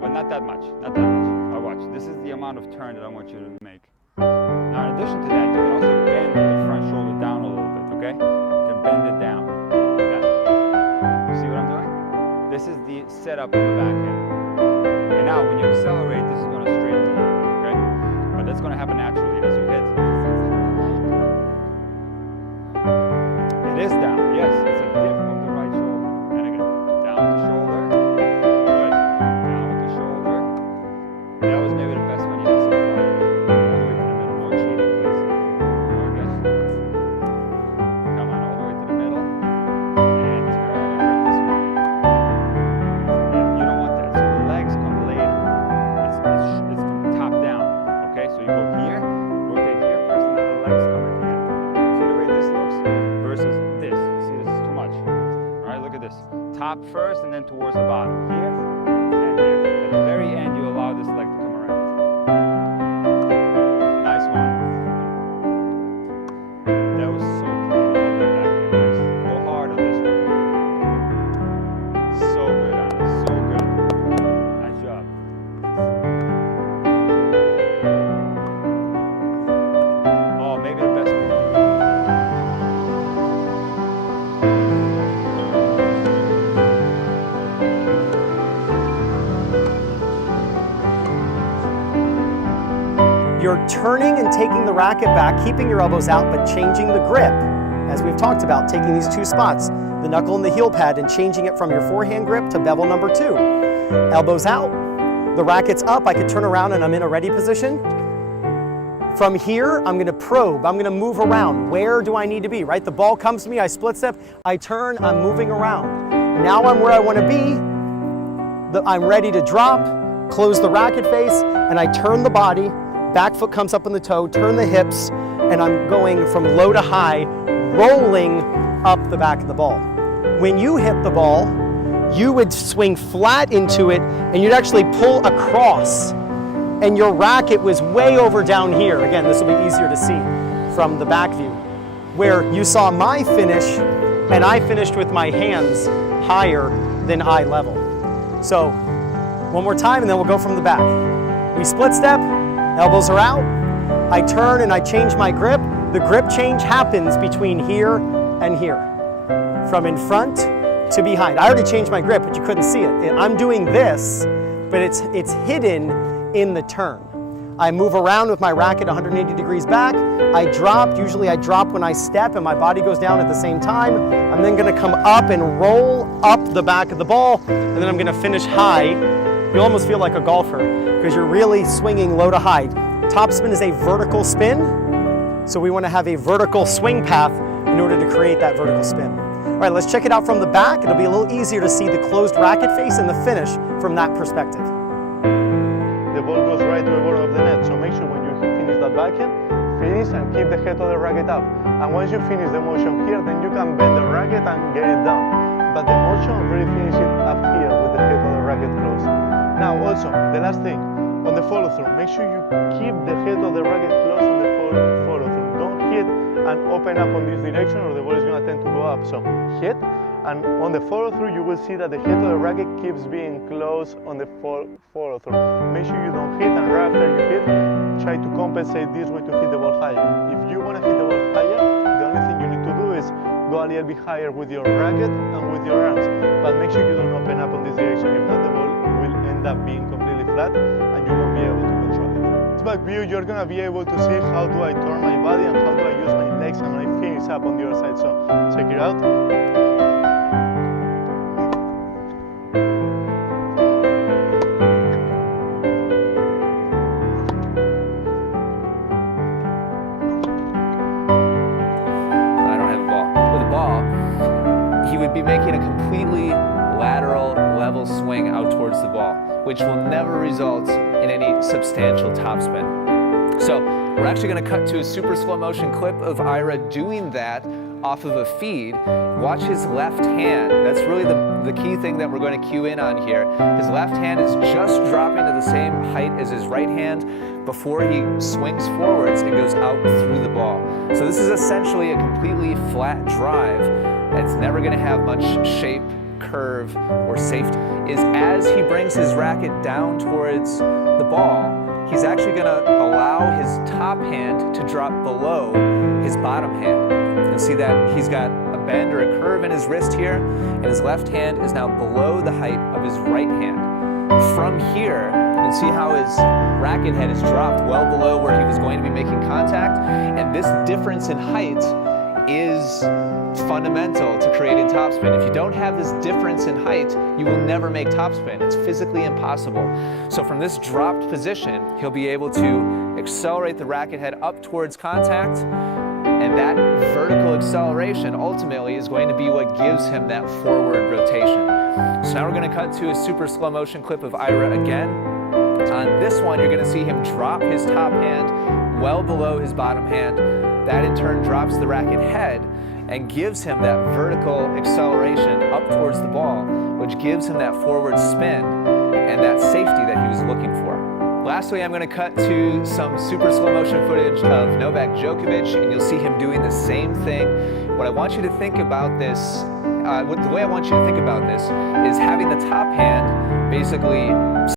but not that much, not that much. Watch, this is the amount of turn that I want you to make. Now in addition to that, you can also bend the front shoulder down a little bit, okay? You can bend it down, like that. You see what I'm doing? This is the setup on the backhand. And now when you accelerate, this is going to straighten a little bit, okay? But that's going to happen naturally as you hit. It is down, yes. It's a dip of the right shoulder. And again, down with the shoulder. Good. Down with the shoulder. That was maybe the best one you did so far. All the way to the middle. No cheating, please. Good. Come on, all the way to the middle. And turn and grip this one. Yeah, you don't want that. So the legs come later. It's from top down. Okay, so you go here, rotate here first, and then the legs come at the end. See the way this looks? Versus this. See, this is too much. All right, look at this. Top first and then towards the bottom. Here and here. At the very end, you allow this leg to come around. Nice one. That was so clean. I love that backhand. Nice. Go hard on this one. So good, Anna. So good. Nice job. Oh, maybe the best one. You're turning and taking the racket back, keeping your elbows out, but changing the grip. As we've talked about, taking these two spots, the knuckle and the heel pad, and changing it from your forehand grip to bevel number 2. Elbows out, the racket's up, I can turn around and I'm in a ready position. From here, I'm gonna probe, I'm gonna move around. Where do I need to be, right? The ball comes to me, I split step, I turn, I'm moving around. Now I'm where I wanna be, I'm ready to drop, close the racket face, and I turn the body, back foot comes up on the toe, turn the hips, and I'm going from low to high, rolling up the back of the ball. When you hit the ball, you would swing flat into it, and you'd actually pull across, and your racket was way over down here. Again, this will be easier to see from the back view, where you saw my finish, and I finished with my hands higher than eye level. So, one more time, and then we'll go from the back. We split step, elbows are out, I turn and I change my grip. The grip change happens between here and here, from in front to behind. I already changed my grip, but you couldn't see it. I'm doing this, but it's hidden in the turn. I move around with my racket 180 degrees back. I dropped, usually I drop when I step and my body goes down at the same time. I'm then gonna come up and roll up the back of the ball, and then I'm gonna finish high. You almost feel like a golfer because you're really swinging low to high. Topspin is a vertical spin, so we want to have a vertical swing path in order to create that vertical spin. All right, let's check it out from the back. It'll be a little easier to see the closed racket face and the finish from that perspective. The ball goes right to the bottom of the net, so make sure when you finish that backhand, finish and keep the head of the racket up. And once you finish the motion here, then you can bend the racket and get it down. But the motion really finish it up here with the head of the racket closed. Now also, the last thing, on the follow through, make sure you keep the head of the racket close on the follow through. Don't hit and open up on this direction or the ball is going to tend to go up. So hit, and on the follow through you will see that the head of the racket keeps being close on the follow through. Make sure you don't hit, and right after you hit, try to compensate this way to hit the ball higher. If you want to hit the ball higher, the only thing you need to do is go a little bit higher with your racket and with your arms. But make sure you don't open up on this direction. If not, the ball will end up being completely flat and you won't be able to control it. This back view, you're going to be able to see how do I turn my body and how do I use my legs and I finish up on the other side. So check it out. I don't have a ball. With a ball, he would be making a completely lateral level swing out towards the ball, which will never result in any substantial topspin. So we're actually going to cut to a super slow motion clip of Ira doing that off of a feed. Watch his left hand. That's really the key thing that we're going to cue in on here. His left hand is just dropping to the same height as his right hand before he swings forwards and goes out through the ball. So this is essentially a completely flat drive. It's never going to have much shape, curve or safety, is as he brings his racket down towards the ball, he's actually going to allow his top hand to drop below his bottom hand. You'll see that he's got a bend or a curve in his wrist here, and his left hand is now below the height of his right hand. From here, you can see how his racket head is dropped well below where he was going to be making contact, and this difference in height is fundamental to creating topspin. If you don't have this difference in height, you will never make topspin. It's physically impossible. So from this dropped position, he'll be able to accelerate the racket head up towards contact, and that vertical acceleration ultimately is going to be what gives him that forward rotation. So now we're going to cut to a super slow motion clip of Ira again. On this one, you're going to see him drop his top hand well below his bottom hand. That in turn drops the racket head and gives him that vertical acceleration up towards the ball, which gives him that forward spin and that safety that he was looking for. Lastly, I'm going to cut to some super slow motion footage of Novak Djokovic, and you'll see him doing the same thing. What I want you to think about this, the way I want you to think about this is having the top hand basically